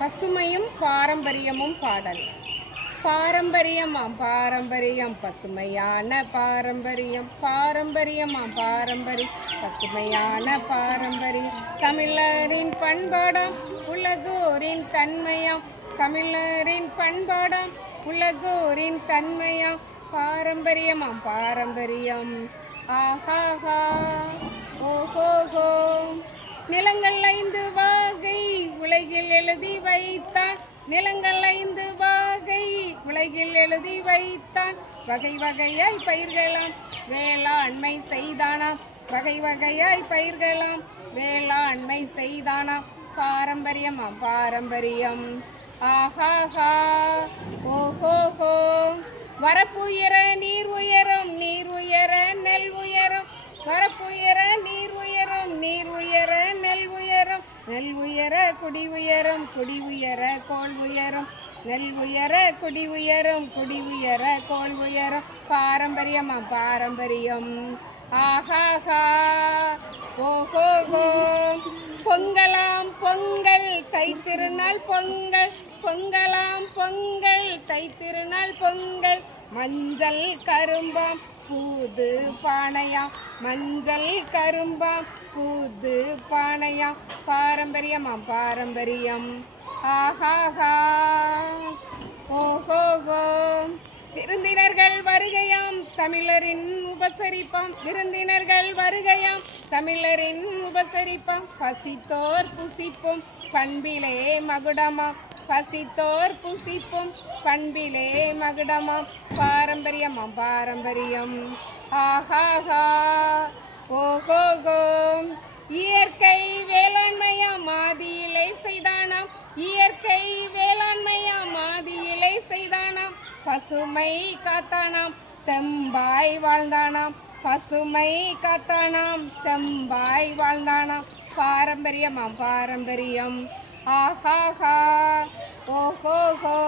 பசுமையும் பாரம்பரியமும் பாடல். பாரம்பரியமாம் பாரம்பரியம் பசுமையான பாரம்பரியம், பாரம்பரியமாம் பாரம்பரியம் பசுமையான பாரம்பரியம். தமிழரின் பண்பாடாம் உலகோரின் தன்மையாம், தமிழரின் பண்பாடாம் உலகோரின் தன்மையாம். பாரம்பரியமாம் பாரம்பரியம். ஆஹாஹா ஓஹோஹோ. நிலங்கள் 5 வகை உலகில் எழுதி வைத்தான், நிலங்கள் 5 வகை உலகில் எழுதி வைத்தான். வகை வகையாய் பயிர்களாம் வேளாண்மை செய்தானாம், வகை வகையாய் பயிர்களாம் வேளாண்மை செய்தானாம். பாரம்பரியமாம் பாரம்பரியம். ஆஹாஹா ஓஹோஹோ. வரப்புயர நீர் உயரும், நீர் உயர நெல் உயரும், வரப்புயர நீர் உயரும், நீர் உயர நெல் உயரும், நெல் உயர குடி உயரும், குடி உயர கோல் உயரும், நெல் உயர குடி உயரும், குடி உயர கோல் உயரும். பாரம்பரியமா பாரம்பரியம். ஆஹாஹா ஓஹோஹோ. பொங்கலாம் பொங்கல் தைத்திருநாள் பொங்கல், பொங்கலாம் பொங்கல் தைத்திருநாள் பொங்கல். மஞ்சள் கரும்பாம் பூது பானையாம், மஞ்சள் கரும்பாம் பூது பானையாம். பாரம்பரியமாம் பாரம்பரியம். ஆஹாஹா ஓஹோஹோ. விருந்தினர்கள் வருகையாம் தமிழரின் உபசரிப்பாம், விருந்தினர்கள் வருகையாம் தமிழரின் உபசரிப்பாம். பசித்தோர் புசிப்பும் பண்பிலே மகுடமாம், பசித்தோர் புசிப்பும் பண்பிலே மகுடமாம். பாரம்பரியமாம் பாரம்பரியம். ஆஹாஹா ஓஹோஹோ. இயற்கை வேளாண்மையாம் மாதியிலை செய்தானாம், இயற்கை வேளாண்மையாம் மாதியிலை செய்தானாம். பசுமை காத்தானாம் தெம்பாய் வாழ்ந்தானாம், பசுமை காத்தானாம் தெம்பாய் வாழ்ந்தானாம். பாரம்பரியமாம் பாரம்பரியம். ஆஹாஹா ஓஹோஹோ.